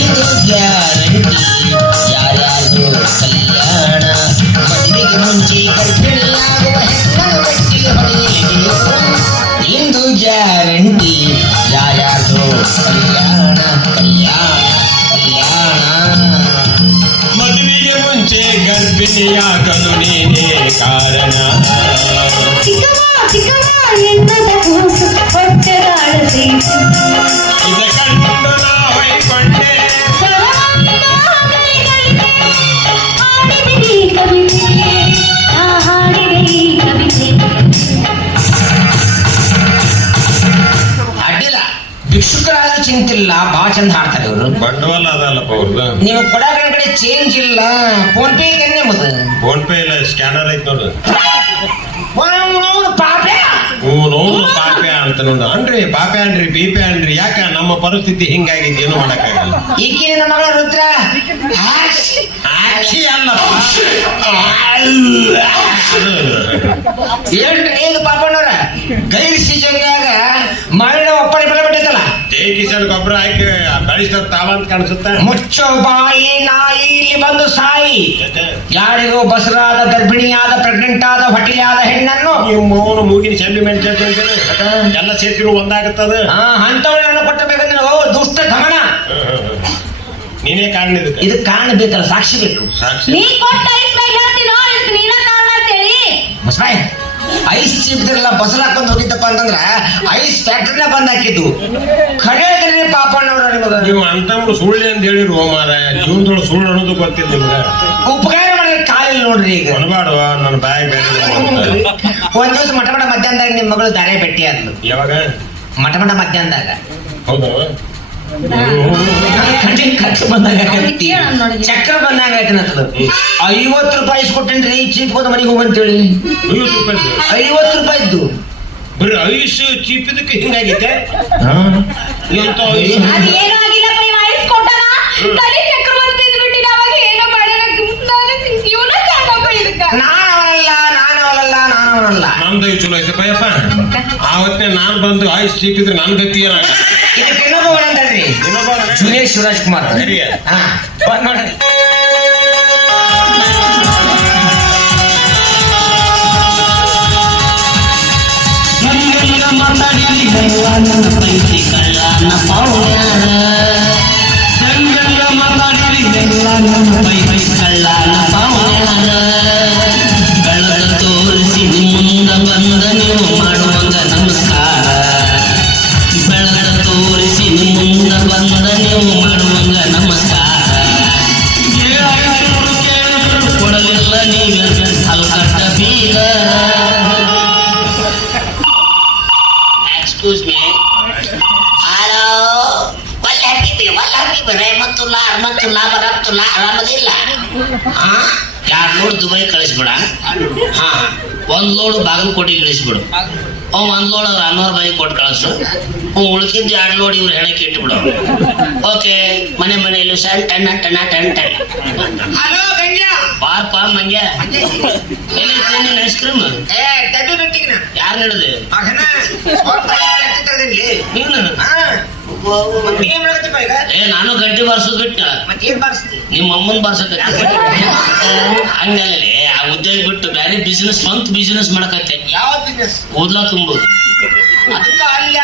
ಇದು ಗ್ಯಾರಂಟಿ ಯಾರ್ಯಾರ್ದು ಕಲ್ಯಾಣ ಮದುವೆಗೆ ಮುಂಚೆ ಗರ್ಭಿಣಿಯಾಗುವ ಹೆಣ್ಣನ್ನು ಬಟ್ಟಿ ಹೊಡೆಯಲೇಬೇಕು ಇಂದು ಗ್ಯಾರಂಟಿ ಯಾರ್ಯಾರ್ದು ಕಲ್ಯಾಣ ಕಲ್ಯಾಣ ಕಲ್ಯಾಣ ಮದುವೆಗೆ ಮುಂಚೆ ಗರ್ಭಿಣಿಯಾಗಲು ನೀನೇ ಕಾರಣ ಎನ್ನದ ಕೂಸು ಹೊಟ್ಟೆಗಾಳಸಿ ಇದ ಕಂಡು ನಾ ಹೊಯ್ಕೊಂಡೆ ಹಾಡಿದೆ ಈ ಕವಿತೆ ಹಾಡಿದೆ ಈ ಕವಿತೆ ಅಡ್ಡಿಲ್ಲ ಭಿಕ್ಷುಕರಾದ ಚಿಂತಿಲ್ಲ ಬಹಳ ಚಂದ ಹಾಡ್ತಾರೆ ಇವರು ಬಂಡವಾಳ ಅದಲ್ಲಪ್ಪ ಅವ್ರದ್ದು ನೀವು ಕೊಡಾಕ ಕಡೆ ಚೇಂಜ್ ಇಲ್ಲ ಫೋನ್ ಪೇ ಇದೆ ನಿಮ್ಮದು ಫೋನ್ ಪೇ ಇಲ್ಲ ಸ್ಕ್ಯಾನರ್ ಐತ್ ನೋಡು ಪಾಪೆ ನೋವು ಪಾಪೆ ಅಂತ ನೋಡು ಅನ್ರಿ ಪಾಪೆ ಅನ್ರಿ ಬಿಪೆ ಅನ್ರಿ ಯಾಕ ನಮ್ಮ ಪರಿಸ್ಥಿತಿ ಹಿಂಗಾಗಿದೆ ಏನು ಮಾಡಕ್ಕಾಗಲ್ಲ ಈಕೆ ನನ್ನ ಮಗಳ ರುದ್ರ ಆಕ್ಷಿ ಅಲ್ಲಪ್ಪ ಹೇಳ್ರಿ ಇದು ಪಾಪಣ್ಣವ್ರ ಗೈರ್ ಸೀಸನ್ಯಾಗ ಮರಣ ಒಪ್ಪಣೆ ಬೆಲೆ ಬಿಟ್ಟೈತಲ್ಲ ಜೈ ಕಿಶನ್ ಗೊಬ್ಬರ ಹಾಕಿ ಬೆಳೆಸಿದ ತಾವಂತ ಕಾಣಿಸುತ್ತ ಮುಚ್ಚೋ ಬಾಯಿ ನಾಯಿ ಇಲ್ಲಿ ಬಂದು ಸಾಯಿ ಯಾರಿಗೂ ಬಸರಾದ ಗರ್ಭಿಣಿಯಾದ ಪ್ರೆಗ್ನೆಂಟ್ ಆದ ಹೊಟ್ಟಿಯಾದ ಹೆಣ್ಣನ್ನು ನೀವು ಮೌನ ಮೂಗಿನ ಚೆಂಡಿ ಮೇಲೆ ಎಲ್ಲ ಸೇರ್ತಿರು ಒಂದಾಗುತ್ತದ ಅಂತವಳನ್ನು ಕೊಟ್ಟಬೇಕಂದ್ರೆ ಓ ದುಷ್ಟ ಗಮನ ನೀನೇ ಕಾರಣ ಇದಕ್ಕೆ ಇದು ಕಾಣಬೇಕಲ್ಲ ಸಾಕ್ಷಿ ಬೇಕು ಸಾಕ್ಷಿ ನೀ ಕೊಟ್ಟ ಐಸ್ ಬ್ಯಾಗ್ ಹೇಳ್ತೀನೋ ಇದಕ್ಕೆ ನೀನ ಕಾರಣ ಅಂತೇಳಿ ಬಸರಾಯ್ ಐಸ್ ಚಿಪ್ದಿರಲ್ಲ ಬಸರ ಹಾಕೊಂಡ್ ಹೋಗಿದ್ದಪ್ಪ ಅಂತಂದ್ರ ಐಸ್ ಫ್ಯಾಕ್ಟ್ರಿನ ಬಂದ್ ಹಾಕಿದ್ದು ಖರೆ ಪಾಪಣ್ಣವ್ರ ನಿಮಗ ನೀವು ಅಂತವ್ರು ಸುಳ್ಳು ಅಂತ ಹೇಳಿರು ಮಾರ ಜೀವನದೊಳಗೆ ಸುಳ್ಳು ಅನ್ನೋದು ಗೊತ್ತಿಲ್ಲ ನಿಮ್ಗೆ ಉಪಕಾರ ಮಾಡಿದ್ರೆ ಕಾಲಿಲ್ಲ ನೋಡ್ರಿ ಈಗ ಅನ್ಬಾಡುವ ನನ್ನ ಬಾಯಿ ಬೇರೆ ಒಂದ್ ದಿವಸ ಮಠ ಮಧ್ಯಾಹ್ನದಾಗ ನಿಮ್ ಮಗಳು ದಾರೆ ಭೇಟಿ ಆದ್ಲು ಯಾವಾಗ ಮಠ ಮಧ್ಯಾಹ್ನದಾಗ ಹೌದು ಖರ್ಚು ಬಂದಾಗ ಚಕ್ರ ಬಂದಾಗ ಆಯ್ತು 50 ರೂಪಾಯಿ ಇಸ್ಕೊಟ್ಟೇನ್ರಿ ಚೀಪ್ ಹೋದ ಮನೆಗೆ ಹೋಗಂತೇಳಿ 50 ರೂಪಾಯಿ ಇದ್ದು ಬರೀ ಐಸ್ ಚೀಪ್ ಇದಕ್ಕೆ ಹಿಂಗಾಗೈತೆ ಎಂತ ಐಸ್ ಅದು ಏನೂ ಆಗಿಲ್ಲಪ್ಪ ಇವ ಐಸ್ ಕೊಟ್ಟನ ತಲೆ ಚಕ್ರವರ್ತಿ ಇದ್ಬಿಟ್ಟಿನ ಅವಾಗ ಏನೋ ಮಾಡ್ಯಾರ ನಾನು ಇವನ ಕಾಣಪ್ಪ ಇದಕ್ಕ ನಾನವಲ್ಲ ನಮ್ದು ಚಲೋ ಐತೆ ಪಯ್ಯಪ್ಪ ಆವತ್ತೇ ನಾನ್ ಬಂದು ಐಸ್ ಚೀಪ್ ಇದ್ರೆ ನನ್ ಗತಿ ಏನಾಗ ಇದಕ್ಕೆ ಇನ್ನೊಬ್ಬ ಬಂದ್ರಿ ಜೂನಿಯರ್ ಶಿವರಾಜ್ ಕುಮಾರ್ ಸರಿಯ ಬಂದ್ ಮಾಡ್ರಿ ತೋರಿಸಿ ಮುಂದ ಬಂದ ನೀವು ಮಾಡುವಂಗ ನಮಸ್ಕಾರ ಬೆಳಗ ತೋರಿಸಿ ಮುಂದ ಬಂದ ನೀವು ಮಾಡುವಂಗ ನಮಸ್ಕಾರ ಕೊಡಲಿಲ್ಲ ನೀವೆಲ್ಲ ಹಲ್ಕಟ್ಟ ಬೀಗ ಎಕ್ಸ್ಕ್ಯೂಸ್ ಮೀ ಹಲೋ ರೆಹಮತ್ತುಲ್ಲಾ ಅಹಮತ್ತುಲ್ಲಾ ಬರತ್ತುಲ್ಲಾ ಆರಾಮದಿಲ್ಲ ಯಾರು ಲೋಡ್ ದುಬೈ ಕಳಿಸ್ಬಿಡ ಹಾ ಒಂದ್ ಲೋಡ್ ಬಾಗಲಕೋಟೆಗೆ ಕಳಿಸ್ಬಿಡು ಒಂದ್ ಲೋಡ್ ಅವ್ರ ಅನ್ವರ್ ಬಾಯಿ ಕೊಟ್ಟು ಕಳಿಸು ಉಳ್ಕಿದ್ದು 2 ಲೋಡ್ ಇವ್ರು ಹೆಣಕ್ಕೆ ಇಟ್ಬಿಡು ಓಕೆ ಮನೆಯಲ್ಲಿ ಟಣ್ಣ ಟಣ್ಣ ಟಣ್ಣ ಟಣ್ಣ ಹಲೋ ಗಂಜಾ ಪಾಪ ಮಂಗ್ಯ ಎಲ್ಲಿ ಐಸ್ ಕ್ರೀಮ್ ಯಾರು ನಡೆದೆ ನೀನು ನಾನು ಗಡ್ಡಿ ಬಾರ್ಸೋದ್ ಬಿಟ್ಟ ನಿಮ್ಮ ಅಮ್ಮನ್ ಬಾರ್ಸಕ ಹಂಗಲ್ಲೇ ಆ ಉದ್ಯೋಗ ಬಿಟ್ಟು ಬೇರೆ ಬಿಸಿನೆಸ್ ಸ್ವಂತ ಬಿಸಿನೆಸ್ ಮಾಡಕತ್ತೆ ಯಾವ ಬಿಸ್ನೆಸ್ ಕೂದ್ಲಾ ತುಂಬೋದು ಅಲ್ಲಿ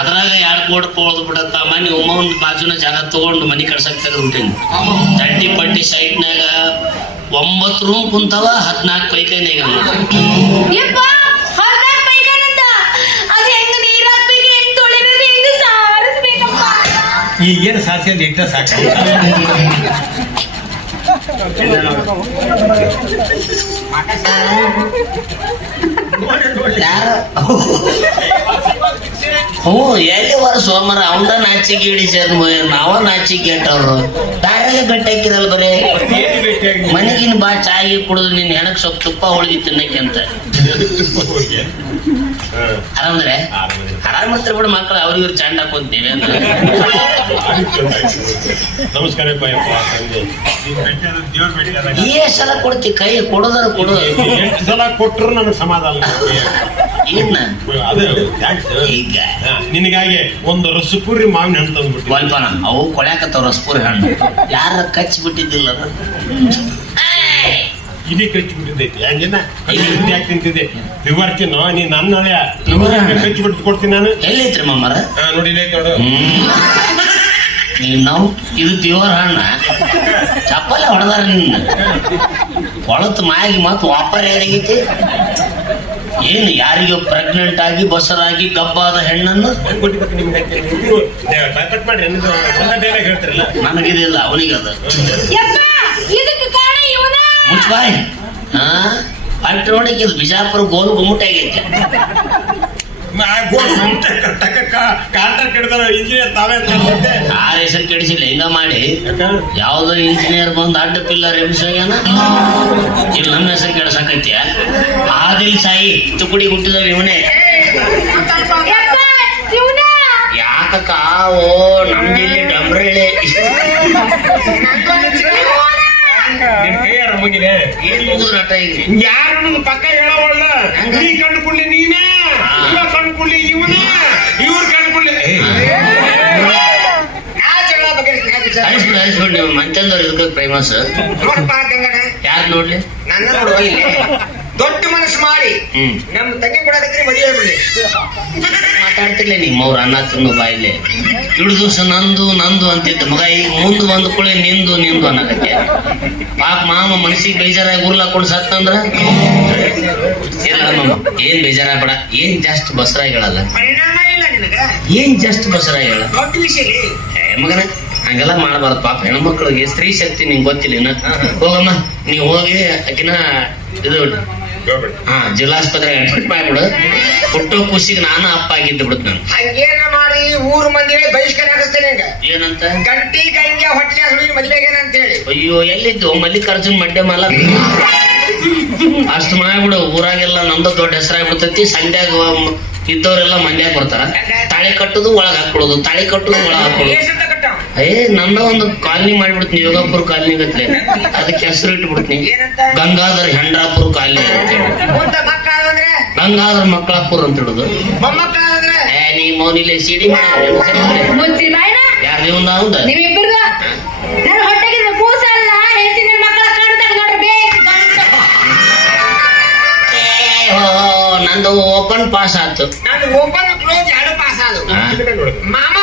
ಅದ್ರಾಗ 2 ಕೋಟಿ ಕೊಳದ್ ಬಿಡತ್ತ ಮನೆ ಒಮ್ಮನ್ ಬಾಜುನ ಜಾಗ ತಗೊಂಡು ಮನಿ ಕಡ್ಸಕ್ ತೆಗೆದ್ಬಿಟ್ಟೇನಿ ತಟ್ಟಿ ಪಟ್ಟಿ ಸೈಟ್ನಾಗ 9 ರೂಮ್ ಕುಂತಾವ 14 ಪೈಕೈನಾಗ ಯಪ್ಪ 14 ಪೈಕನಂತ ಅದು ಹೆಂಗ ನೀರ್ ಹಾಕ್ಬೇಕು ಹೆಂಗ್ ತೊಳಿಬೇಕು ಹೆಂಗ್ ಸಾರಿಸ್ಬೇಕಪ್ಪ ಈಗೇನು ಸಾಧ್ಯ ಇಟ್ಟ ಸಾಕು ಎಲ್ಲಿ ಸೋಮವಾರ ಅವಂದ ನಾಚಿಕೆ ಹಿಡಿಸ್ಯಾರ ನಾವ ನಾಚಿಕೆ ಕೇಟವ್ರು ತಾರಾಗ ಗಟ್ಟಿ ಹಾಕಿರಲ್ಲ ಬರೇ ಮನೆಗಿನ ಬಾ ಚಾಗಿ ಕುಡಿದು ನಿನ್ ಹೆಣಕ್ ಸ್ವಲ್ಪ ತುಪ್ಪ ಹೋಳಿಗೆ ತಿನ್ನಕ್ಕೆ ಅಂತ ಆರಾಮಂದ್ರೆ ಆರಾಮತ್ರ ಬಿಡ ಮಕ್ಕಳು ಅವ್ರಿವ್ರು ಚಂಡ ಹಾಕೊಂತೀವಿ ಅಂದ್ರೆ ನಮಸ್ಕಾರ ಯಪ್ಪ ತಂದೆ ದೇವ್ರ ಭೇಟಿ ಈ ಸಲ ಕೊಡ್ತಿ ಕೈ ಕೊಡೋದಾರ ಕೊಡು. ಎಷ್ಟು ಸಲ ಕೊಟ್ಟರು ನನಗೆ ಸಮಾಧಾನ ಏನ ಅದೇ ಥ್ಯಾಂಕ್ಸ್. ಈಗ ನಿನಗಾಗಿ ಒಂದು ರಸಪುರಿ ಮಾವಿನ ಹಣ್ಣು ತಂದ್ಬಿಟ್ಟು ವಲ್ಪನ ಅವು ಕೊಳ್ಯಾಕತ್ತಾವ ರಸಪುರಿ ಹಣ್ಣು. ಯಾರ ಕಚ್ಚಿ ಬಿಟ್ಟಿದ್ದಿಲ್ಲ ಅದು. ಇಡೀ ಕಚ್ಚಿ ಬಿಟ್ಟಿದ್ದೈತಿ ಹಂಗೇನ ಯಾಕೆ ತಿಂತಿದ್ದೆ ವಿವರ್ತಿನೋ ನೀ ನನ್ನ ಹಳೆಯ ಕಚ್ಚಿ ಬಿಟ್ಟು ಕೊಡ್ತೀನಿ ನಾನು. ಎಲ್ಲೈತ್ರಿ ಮಾಮರ? ನೋಡಿ ನೋಡು ನಾವು ಇದು ಪ್ಯೂರ್ ಹಣ್ಣ ಚಪ್ಪಲೆ ಹೊಡೆದಾರ ನಿನ್ನ ಹೊಳತ್ ಮಾಗಿ ಮತ್ ವಾಪರ್ ಯಾರಿಗೈತಿ ಏನು ಯಾರಿಗೂ ಪ್ರೆಗ್ನೆಂಟ್ ಆಗಿ ಬಸರಾಗಿ ಗಬ್ಬಾದ ಹೆಣ್ಣನ್ನು ಕಟ್ ಮಾಡಿ ಹೇಳ್ತಿರಲ್ಲ ನನಗಿದಿಲ್ಲ ಅವನಿಗದ ಯಪ್ಪ ಇದಕ್ಕೆ ಕಾರಣ ಇವನ ಮುಚ್ಬಾಯ್. ಹಾ ಅಟ್ ನೋಡಿಕ್ ಇದು ಬಿಜಾಪುರ ಗೋಲ್ ಗುಮ್ಮಟ ಆಗೈತೆ. ಇಂಜಿನಿಯರ್ ತಾವೇ ಯಾರ ಹೆಸರು ಕೆಡಿಸಿಲ್ಲ ಹಿಂಗ ಮಾಡಿ ಯಾವ್ದೋ ಇಂಜಿನಿಯರ್ ಬಂದು ಅಡ್ಡ ಪಿಲ್ಲರ್ ಎಬ್ಸಾಗ್ಯಾನ ಇಲ್ಲಿ ನಮ್ಮ ಹೆಸರು ಕೆಡ್ಸಕೈತ್ಯ. ಆದಿಲ್ ಸಾಯಿ ತುಕುಡಿ ಹುಟ್ಟಿದವ ಇವನೇ. ಯಪ್ಪ ಇವನ ಯಾಕಕ್ಕ ಓ ನಮ್ದಿಲ್ಲಿ ಡಂಬ್ರೇಳೆ ಏನ್ ಮುಗಿದ್ರ ಆಟ ಈಗ ಯಾರು ಪಕ್ಕ ಹೇಳೋವಲ್ಲ ನೀ ಕಂಡುಕೊಳ್ಳಿ ನೀನೇ ಇವ ಕಂಡುಕೊಳ್ಳಿ ಇವನೇ ಇವ್ರು ಕಂಡುಕೊಳ್ಳಿ ಅಳಿಸ್ಬಿಡು ನೀವು ಮಂಚಂದವ್ರು ಇದಕ್ಕೆ ಫೇಮಸ್. ಯಾರು ನೋಡ್ಲಿ ನನ್ನ ನೋಡುವ ಇಲ್ಲಿ ದೊಡ್ಡ ಮನಸ್ಸು ಮಾಡಿ ನಮ್ಮ ತಂಗಿ ಕೊಡೋದಕ್ಕೆ ಮದುವೆ ಬಿಡಿ. ಮಾತಾಡ್ತಿರ್ಲಿ ನಿಮ್ಮವ್ರು ಅನ್ನ ತಿನ್ನು ಬಾಯಿಲೆ ಇಡು ದಿವಸ ನಂದು ನಂದು ಅಂತಿದ್ದ ಮಗ ಈಗ ಮುಂದೆ ಬಂದ ಕೂಳೆ ನಿಂದು ನಿಂದು ಅನ್ನಕತ್ತೆ. ಪಾಪ ಮಾಮ ಮನಸ್ಸಿಗೆ ಬೇಜಾರಾಗಿ ಉರ್ಲಾಕೊಂಡು ಸತ್ತಂದ್ರ ಇಲ್ಲ ಮಾಮ ಏನ್ ಬೇಜಾರಾಗ್ಬೇಡ. ಏನ್ ಜಾಸ್ತಿ ಬಸರಾಗಿಗಳಲ್ಲ ಪರಿಣಾಮ ಇಲ್ಲ ನಿನಗ ಏನ್ ಜಾಸ್ತಿ ಬಸರಾಗಿಗಳ ದೊಡ್ಡ ವಿಷಯ ಮಗನ ಹಂಗೆಲ್ಲ ಮಾಡಬಾರ್ದು. ಪಾಪ ಹೆಣ್ಮಕ್ಳಿಗೆ ಸ್ತ್ರೀ ಶಕ್ತಿ ನಿಂಗೆ ಗೊತ್ತಿಲ್ಲ ಇನ್ನ. ಹೋಗಮ್ಮ ನೀವ್ ಹೋಗಿ ಆಕಿನ ಇದು ಹಾ ಜಿಲ್ಲಾಸ್ಪತ್ರೆಗೆ ಅಡ್ಮಿಟ್ ಮಾಡ್ಬಿಡು. ಹುಟ್ಟೋ ಖುಷಿಗೆ ನಾನು ಅಪ್ಪ ಆಗಿದ್ದು ಬಿಡುತ್ತ ನಾನು. ಹಂಗೇನ ಮಾಡಿ ಊರು ಮಂದಿ ಬಹಿಷ್ಕಾರ ಹಾಕಿಸ್ತೇನೆ ಹಿಂಗ ಏನಂತ ಗಂಟಿ ಗಂಗೆ ಹೊಟ್ಟೆ ಹುಡುಗಿ ಮದ್ವೆಗೇನ ಅಂತ ಹೇಳಿ. ಅಯ್ಯೋ ಎಲ್ಲಿದ್ದು ಮಲ್ಲಿಕಾರ್ಜುನ್ ಮಡ್ಡೆ ಮಾಲ ಅಷ್ಟು ಮಾಡ್ಬಿಡು. ಊರಾಗೆಲ್ಲ ನಮ್ದು ದೊಡ್ಡ ಹೆಸರಾಗ್ಬಿಡ್ತೈತಿ. ಸಂಡ್ಯಾಗ ಇದ್ದವರೆಲ್ಲ ಮಂಡ್ಯಾಗ ಬರ್ತಾರ. ತಾಳಿ ಕಟ್ಟುದು ಒಳಗ್ ಹಾಕೊಳೋದು, ತಾಳಿ ಕಟ್ಟುದು ಒಳಗ್ ಹಾಕೊಳ್ಳೋದು. ನಂದ ಒಂದು ಕಾಲನಿ ಮಾಡ್ಬಿಡ್ತೀನಿ ಯೋಗಾಪುರ ಕಾಲನಿ ಗತ್ಲೆ. ಅದಕ್ಕೆ ಹೆಸರು ಇಟ್ಬಿಡ್ತೀನಿ ಗಂಗಾಧರ್ ಹೆಂಡ್ರಾಪುರ ಕಾಲನಿ ಅಂತ ಹೇಳಿ. ಗಂಗಾಧರ್ ಮಕ್ಕಳಾಪುರ ಅಂತ ಹೇಳುದು. ನೀ ಮೌನಿಲೆ ಸಿಡಿ ಮುಚ್ಚಿ ಬಾಯ್ನ ಯಾರು ನೀವು ಹೌದ ನಿಮ್ಮಿಬ್ಬರ್ದು ನನ್ನ ಹೊಟ್ಟೆಗಿದ್ರೆ ಕೂಸಲ್ಲ ಹೆಂಡತಿ ನನ್ನ ಮಕ್ಕಳ ಕಾಣ್ತಾಗ ನೋಡ್ರಿ ಬೇಕು ನಂದು ಓಪನ್ ಪಾಸ್ ಆಯ್ತು. ನಾನು ಓಪನ್ ಕ್ಲೋಸ್ ಎರಡು ಪಾಸ್ ಆದ ಮಾಮ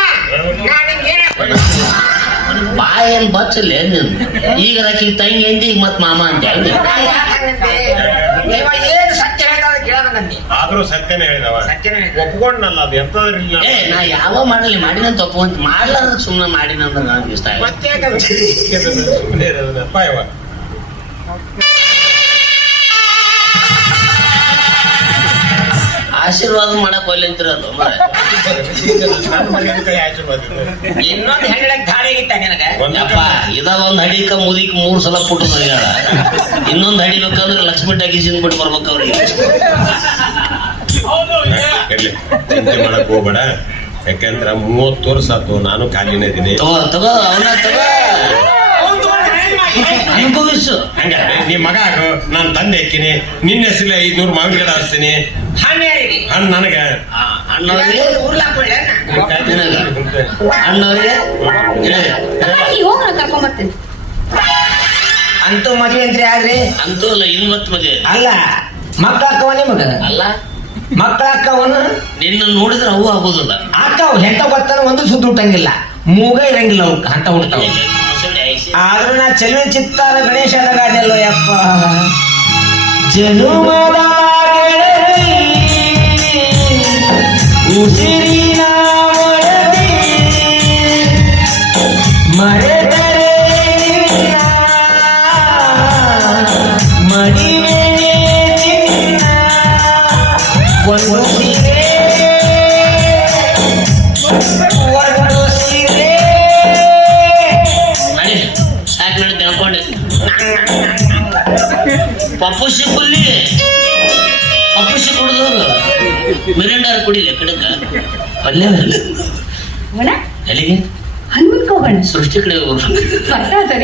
ಬಾ ಏನ್ ಬಚ್ಚಲ್ಲ ನೀನು ಈಗ ಆಕಿ ತಂಗಿ ಎಂದಿ ಈಗ ಮತ್ ಮಾಮ ಅಂತ ಹೇಳಿ ಏನು ಸತ್ಯ ಹೇಳಿದ ಕೇಳಬಂದಿ ಆದ್ರೂ ಸತ್ಯನೇ ಹೇಳಿದವ ಒಪ್ಕೊಂಡಲ್ಲ ಅದು ಎಂತದ್ರಿಲ್ಲ. ಏ ನಾ ಯಾವ ಮಾಡಲಿ ಮಾಡಿನಂತ ಒಪ್ಪಂತ ಮಾಡ್ಲಾರ್ದ ಸುಮ್ಮನೆ ಮಾಡಿನಂದ್ರೆ ನನಗೆ ಇಷ್ಟ ಆಗ. ಅಪ್ಪ ಇವ ಆಶೀರ್ವಾದ ಮಾಡಕ್ ಹೋಗ್ಲಿ ಅಂತಿರಲ್ಲ ಇನ್ನೊಂದು ಹೆಣ್ಣಕ್ ಧಾಡಿ ಆಗಿತ್ತ ನಿನಗ ಯಪ್ಪ ಇದ ಒಂದ್ ಹಡಿಕ ಮುದಿಕ್ 3 ಸಲ ಪುಟ್ಟು ಹೋಗ್ಯಾಳ. ಇನ್ನೊಂದ್ ಹಡಿಬೇಕಂದ್ರೆ ಲಕ್ಷ್ಮಿ ಟಾಕೀಸಿಂದ ಬಿಟ್ಟು ಬರ್ಬೇಕು ಅವ್ರಿಗೆ. ಚಿಂತೆ ಮಾಡಕ್ ಹೋಗ್ಬೇಡ. ಯಾಕಂದ್ರ 30 ವರ್ಷ ಆತು ನಾನು ಖಾಲಿನೇ ಇದೀನಿ. ತಗೋ ಅವನ ತಗೋ ಅನುಭವಿಸು. ಹಂಗ ನೀ ಮಗ ಆಗು ನಾನು ತಂದೆ ಹಾಕಿನಿ ನಿನ್ನ ಹೆಸರಲ್ಲಿ 500 ಮಾವಿನ ಗಿಡ ಹಚ್ತೀನಿ. ಹಣ್ಣು ನನಗ ಅಣ್ಣವ್ರಿಗೆ ಊರ್ಲಾಕೊಳ್ಳ ಅಣ್ಣವ್ರಿಗೆ ಹೋಗ ಕರ್ಕೊಂಡ್ ಬರ್ತೀನಿ. ಅಂತೂ ಮದ್ವೆ ಅಂತ ಆದ್ರಿ ಅಂತೂ ಅಲ್ಲ ಇನ್ವತ್ ಮದುವೆ ಅಲ್ಲ ಮಕ್ಕಳಾಕವ ನಿಮಗ ಅಲ್ಲ ಮಕ್ಕಳಾಕವನು ನಿನ್ನ ನೋಡಿದ್ರೆ ಅವು ಆಗೋದಿಲ್ಲ. ಆಕಾವ್ ಹೆಂತ ಬರ್ತಾನ ಒಂದು ಸುದ್ದ ಹುಟ್ಟಂಗಿಲ್ಲ ಮೂಗ ಇರಂಗಿಲ್ಲ ಅವಕ್ಕ ಅಂತ ಹುಡ್ತಾವ. ಆದ್ರೂ ನಾ ಚೆಲುವೆ ಚಿತ್ತಾರ ಗಣೇಶನ ಗಾಡಿಯಲ್ಲೋ ಯಪ್ಪ ಜನುಮದ ಗೆಳತಿ ಉಸಿರಿನ ಒಡತಿ ಮರೆತರೆ ಮಡಿವೆ ಚಿನ್ನ ಒಂದು ಸೀರೆ ಒಂದು ಸೀರೆ ನಡಿ ಸಾಕು ನಡಿ ತಿಳ್ಕೊಂಡೆ ಪಪ್ಪುಸಿ ಕುಲ್ಲಿ ಪಪ್ಪುಸಿ ಕುಡಿದು ಮಿರಿಂಡಾರ್ ಕುಡಿಲೆ ಕಡಕ ಪಲ್ಯ ಅವನ ಎಲ್ಲಿಗೆ ಹನುಮಂತ್ ಹೋಗೋಣ ಸೃಷ್ಟಿ ಕಡೆ ಹೋಗೋಣ ಬರ್ತಾ